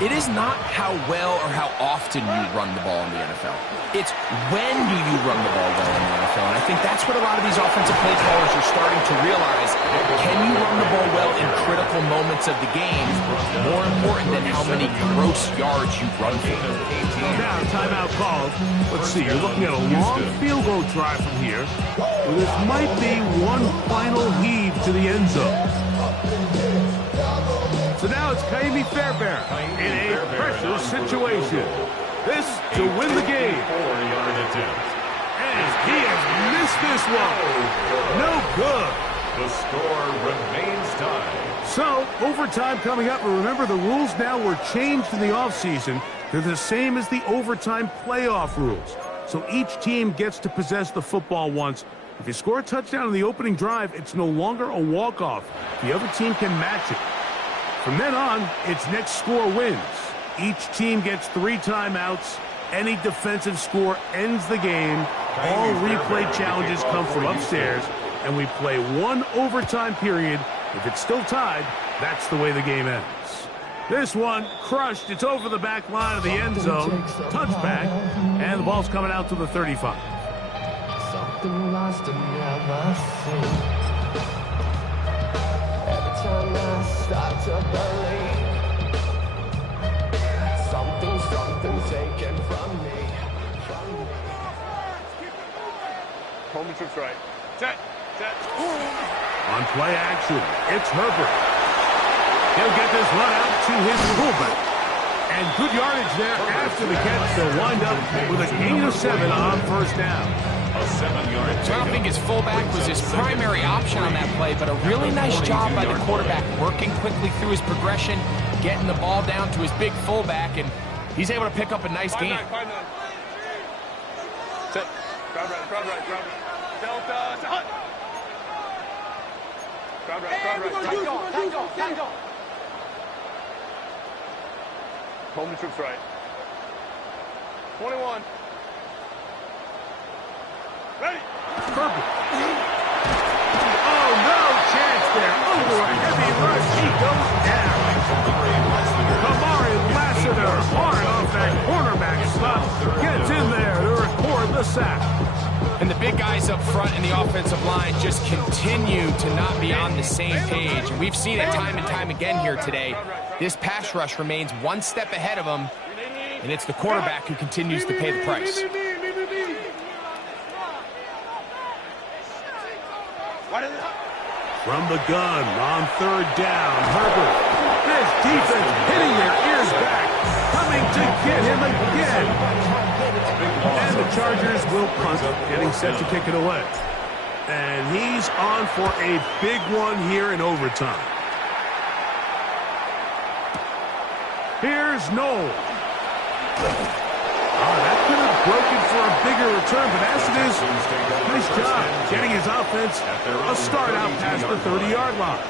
It is not how well or how often you run the ball in the NFL. It's when do you run the ball well in the NFL. And I think that's what a lot of these offensive play callers are starting to realize. Can you run the ball well in critical moments of the game? More important than how many gross yards you run for. Now, timeout called. Let's see, you're looking at a long field goal drive from here. Well, this might be one final heave to the end zone. So now it's Kaimi Fairbairn in a pressure situation. This to win the game. And he has missed this one. No good. The score remains tied. So, overtime coming up. And remember, the rules now were changed in the offseason. They're the same as the overtime playoff rules. So each team gets to possess the football once. If you score a touchdown in the opening drive, it's no longer a walk-off. The other team can match it. From then on, it's next score wins. Each team gets 3 timeouts. Any defensive score ends the game. All replay challenges come from upstairs, and we play 1 overtime period. If it's still tied, that's the way the game ends. This one crushed. It's over the back line of the end zone. Touchback, and the ball's coming out to the 35. Something lost and never seen. Time I start to believe something taken from me. Home and trips right. Set. On play action, it's Herbert. He'll get this run out to his fullback. And good yardage there after the catch. They'll wind up with a gain of 7 on first down. A 7-yard So I don't think his fullback was his primary option on that play, but a really nice job by the quarterback working quickly through his progression, getting the ball down to his big fullback, and he's able to pick up a nice gain. Set. Crowd right. Delta. Hut. Crowd right. Tight go. Home and troops right. 21. Ready. Herbert. Oh, no chance there. Over a heavy rush. He goes down. Kamari Lassiter, hard off that cornerback slot, gets in there to record the sack. And the big guys up front in the offensive line just continue to not be on the same page. And we've seen it time and time again here today. This pass rush remains one step ahead of them, and it's the quarterback who continues to pay the price. From the gun on third down, Herbert. This defense hitting their ears back, coming to get him again. And the Chargers will punt, getting set to kick it away. And he's on for a big one here in overtime. Here's Noel. Oh, that could have broken for a bigger return, but as it is, nice job getting his offense a start out past the 30-yard line.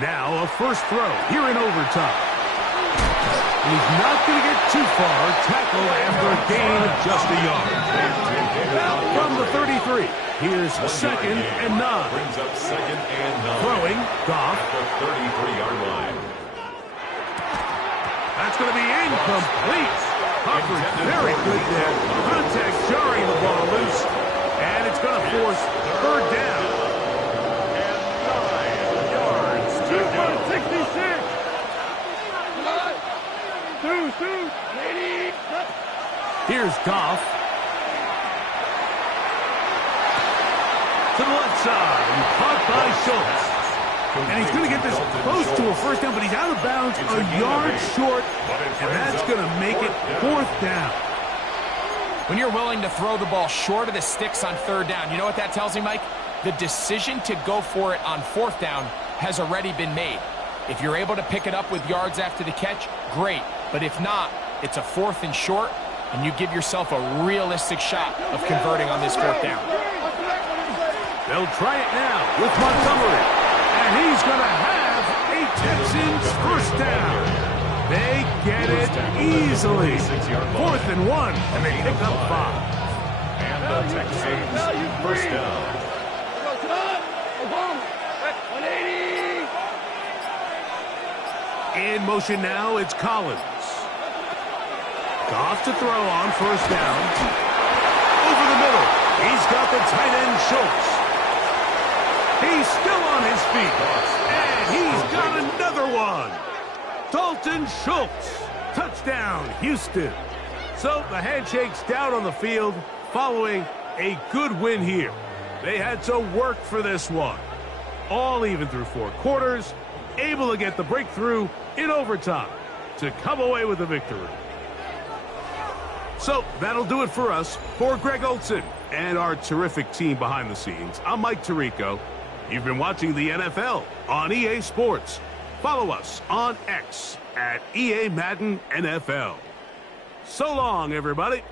Now a first throw here in overtime. He's not going to get too far, tackled after a gain of just a yard. From the 33, here's second and 9. Brings up second and 9. Throwing, Goff. At the 33-yard line. That's going to be incomplete. Coverage very good there. Contact jarring the ball loose. And it's going to force third down. And 9 yards to go. 66. Here's Goff. To the left side. And caught by Schultz. And he's going to get this close to a first down, but he's out of bounds a yard short. And that's going to make it fourth down. When you're willing to throw the ball short of the sticks on third down, you know what that tells me, Mike? The decision to go for it on fourth down has already been made. If you're able to pick it up with yards after the catch, great. But if not, it's a fourth and short, and you give yourself a realistic shot of converting on this fourth down. They'll try it now with Montgomery. And he's going to have a Texans first down. They get it easily. 4th and 1, and they pick up 5. And the Texans first down. In motion now, it's Collins. Goff to throw on first down. Over the middle, he's got the tight end Schultz. He's still on his feet. And he's got another one. Dalton Schultz. Touchdown, Houston. So the handshake's down on the field following a good win here. They had to work for this one. All even through 4 quarters. Able to get the breakthrough in overtime to come away with a victory. So that'll do it for us. For Greg Olson and our terrific team behind the scenes, I'm Mike Tirico. You've been watching the NFL on EA Sports. Follow us on X at EA Madden NFL. So long, everybody.